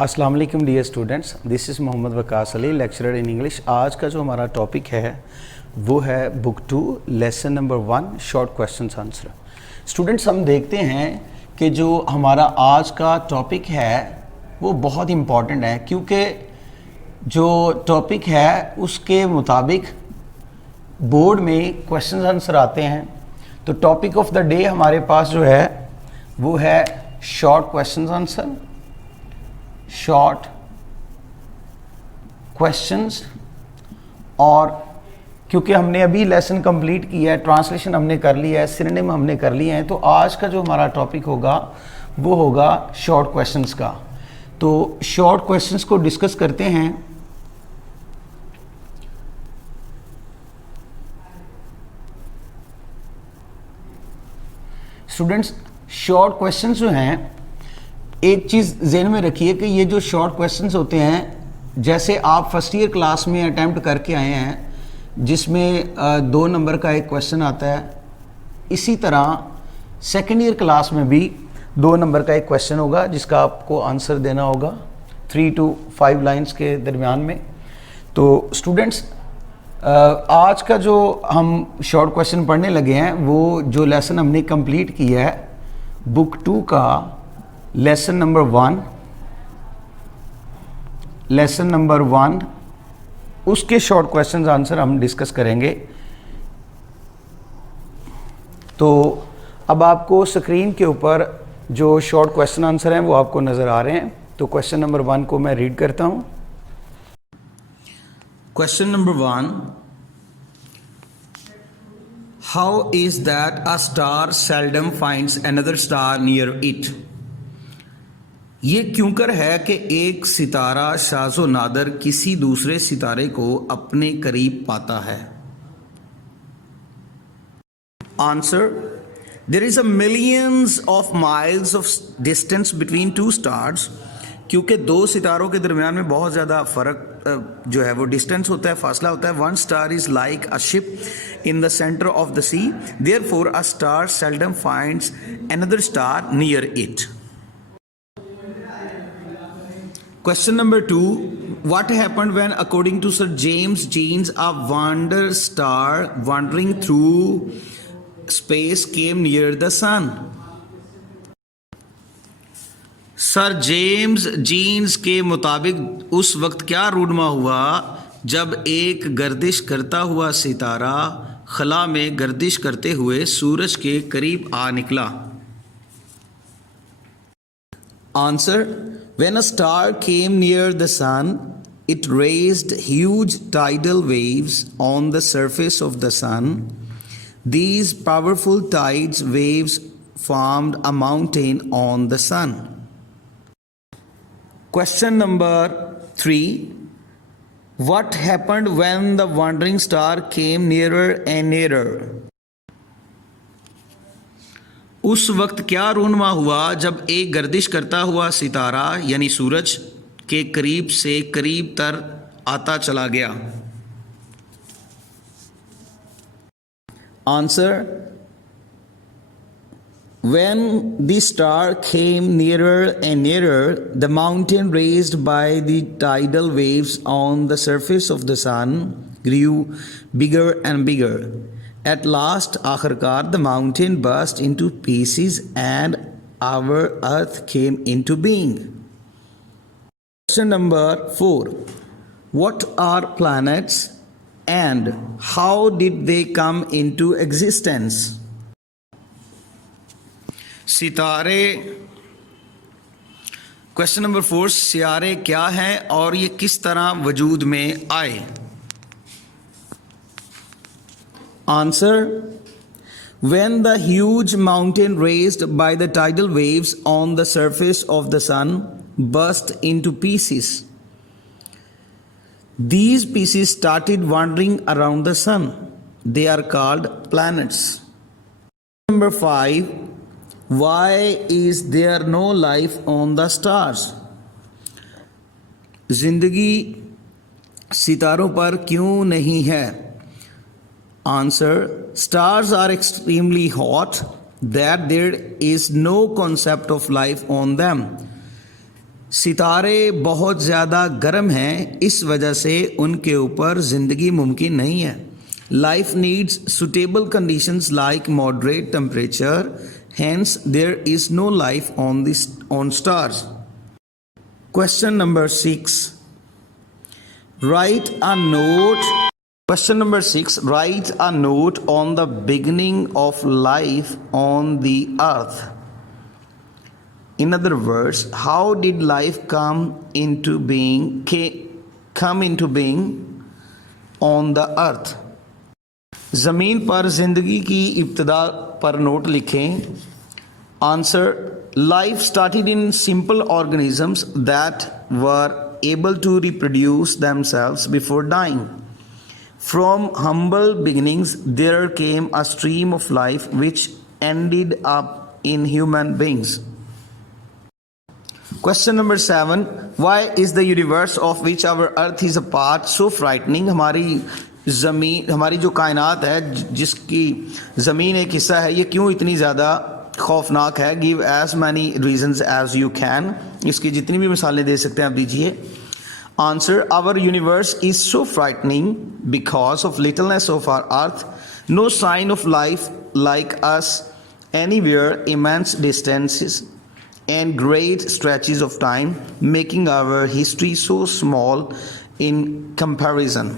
अस्सलाम वालेकुम dear students, this is Mohammad Waqas Ali, lecturer in English. आज का जो हमारा टॉपिक है वो है book 2 lesson number 1 short question answer. Students, हम देखते हैं कि जो हमारा आज का टॉपिक है वो बहुत इम्पॉर्टेंट है, क्योंकि जो टॉपिक है उसके मुताबिक बोर्ड में क्वेश्चन आंसर आते हैं। तो टॉपिक ऑफ द डे हमारे पास जो है वो है short question answer, short questions. और क्योंकि हमने अभी लेसन कंप्लीट किया है, ट्रांसलेशन हमने कर लिया है, सिनोनिम हमने कर लिए हैं, तो आज का जो हमारा टॉपिक होगा वो होगा शॉर्ट क्वेश्चंस का। तो शॉर्ट क्वेश्चंस को डिस्कस करते हैं। स्टूडेंट्स, शॉर्ट क्वेश्चंस जो हैं, एक चीज़ ज़हन में रखिए कि ये जो शॉर्ट क्वेश्चंस होते हैं, जैसे आप फर्स्ट ईयर क्लास में अटैम्प्ट करके आए हैं जिसमें 2 नंबर का एक क्वेश्चन आता है, इसी तरह सेकेंड ईयर क्लास में भी 2 नंबर का एक क्वेश्चन होगा जिसका आपको आंसर देना होगा 3 to 5 लाइन्स के दरमियान में। तो स्टूडेंट्स, आज का जो हम शॉर्ट क्वेश्चन पढ़ने लगे हैं वो जो लेसन हमने कंप्लीट किया है बुक 2 का लेसन नंबर 1 उसके शॉर्ट क्वेश्चन आंसर हम डिस्कस करेंगे। तो अब आपको स्क्रीन के ऊपर जो शॉर्ट क्वेश्चन आंसर हैं वो आपको नज़र आ रहे हैं। तो क्वेश्चन नंबर 1 को मैं रीड करता हूँ। Question number 1, how is that a star seldom finds another star near it. ये क्यों कर है कि एक सितारा शाज़ो नादर किसी दूसरे सितारे को अपने करीब पाता है। Answer, there is a millions of miles of distance between 2 stars. क्योंकि 2 सितारों के दरमियान में बहुत ज़्यादा फ़र्क जो है वो डिस्टेंस होता है, फासला होता है। 1 star is like a ship in the centre of the sea, therefore a star seldom finds another star near it. Question number 2, what happened when, according to Sir James Jeans, a wander star wandering through space came near the sun? Sir James Jeans के मुताबिक उस वक्त क्या रूनमा हुआ जब एक गर्दिश करता हुआ सितारा खला में गर्दिश करते हुए सूरज के करीब आ निकला। Answer, when a star came near the sun, it raised huge tidal waves on the surface of the sun. These powerful tides waves formed a mountain on the sun. Question number 3, what happened when the wandering star came nearer and nearer? उस वक्त क्या रूनमा हुआ जब एक गर्दिश करता हुआ सितारा यानी सूरज के करीब से करीब तर आता चला गया। Answer, when the star came nearer and nearer, the mountain raised by the tidal waves on the surface of the sun grew bigger and bigger. At last, आखिरकार, the mountain burst into pieces and our earth came into being. Question number 4, what are planets and how did they come into existence? सितारे। Question number 4, सियारे क्या हैं और ये किस तरह वजूद में आए। Answer, when the huge mountain raised by the tidal waves on the surface of the sun burst into pieces, these pieces started wandering around the sun. They are called planets. Number 5, why is there no life on the stars? जिंदगी सितारों पर क्यों नहीं है। Answer, stars are extremely hot that there is no concept of life on them. सितारे बहुत ज़्यादा गर्म हैं, इस वजह से उनके ऊपर ज़िंदगी मुमकिन नहीं है. Life needs suitable conditions like moderate temperature, hence there is no life on stars. Question number 6. Write a note. Question number 6. Write a note on the beginning of life on the earth. In other words, how did life come into being on the earth? ज़मीन पर ज़िंदगी की इब्तिदा पर नोट लिखें. Answer: life started in simple organisms that were able to reproduce themselves before dying. From humble beginnings, there came a stream of life which ended up in human beings. Question number 7. Why is the universe of which our earth is a part so frightening? हमारी जो कायनात है, जिसकी ज़मीन एक हिस्सा है, ये क्यों इतनी ज़्यादा खौफनाक है? Give as many reasons as you can. इसकी जितनी भी मिसालें दे सकते हैं आप दीजिए. Answer: our universe is so frightening because of littleness of our earth. No sign of life like us anywhere, immense distances and great stretches of time, making our history so small in comparison.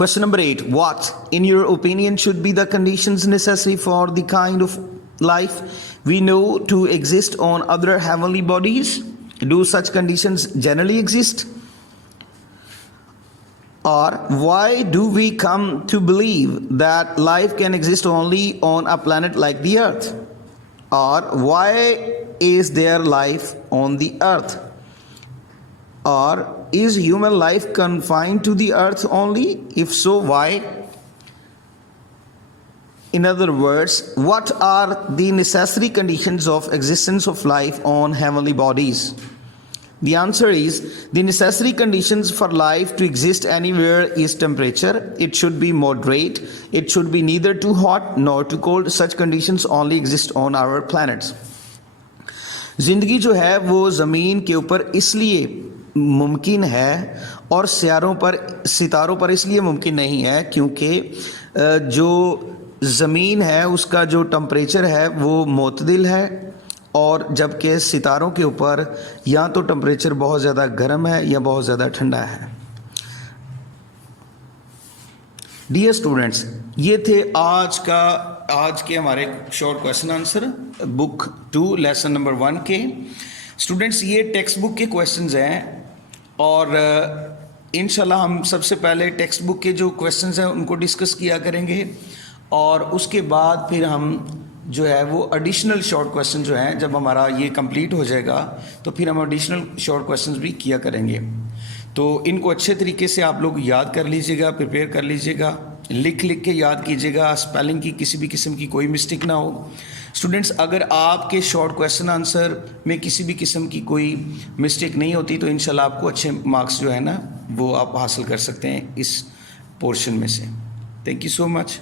Question number 8. What, in your opinion, should be the conditions necessary for the kind of life we know to exist on other heavenly bodies? Do such conditions generally exist? Or why do we come to believe that life can exist only on a planet like the Earth? Or why is there life on the Earth? Or is human life confined to the Earth only? If so, why? In other words, what are the necessary conditions of existence of life on heavenly bodies? The answer is, the necessary conditions for life to exist anywhere is temperature. It should be moderate. It should be neither too hot nor too cold. Such conditions only exist on our planets. ज़िंदगी जो है वो ज़मीन के ऊपर इसलिए मुमकिन है और सितारों पर इसलिए मुमकिन नहीं है क्योंकि जो ज़मीन है उसका जो टेम्परेचर है वो मोतदिल है, और जबकि सितारों के ऊपर या तो टेम्परेचर बहुत ज़्यादा गर्म है या बहुत ज़्यादा ठंडा है. डियर स्टूडेंट्स, ये थे आज के हमारे short question answer book 2 lesson number 1 के. स्टूडेंट्स, ये टेक्स्ट बुक के क्वेश्चंस हैं और इंशाल्लाह हम सबसे पहले टेक्स्ट बुक के जो क्वेश्चंस हैं उनको डिस्कस किया करेंगे और उसके बाद फिर हम जो है वो एडिशनल शॉर्ट क्वेश्चन जो हैं, जब हमारा ये कंप्लीट हो जाएगा तो फिर हम एडिशनल शॉर्ट क्वेश्चंस भी किया करेंगे. तो इनको अच्छे तरीके से आप लोग याद कर लीजिएगा, प्रिपेयर कर लीजिएगा, लिख के याद कीजिएगा, स्पेलिंग की किसी भी किस्म की कोई मिस्टेक ना हो. स्टूडेंट्स, अगर आपके शॉर्ट क्वेश्चन आंसर में किसी भी किस्म की कोई मिस्टेक नहीं होती तो इंशाल्लाह आपको अच्छे मार्क्स जो है ना वो आप हासिल कर सकते हैं इस पोर्शन में से. Thank you so much.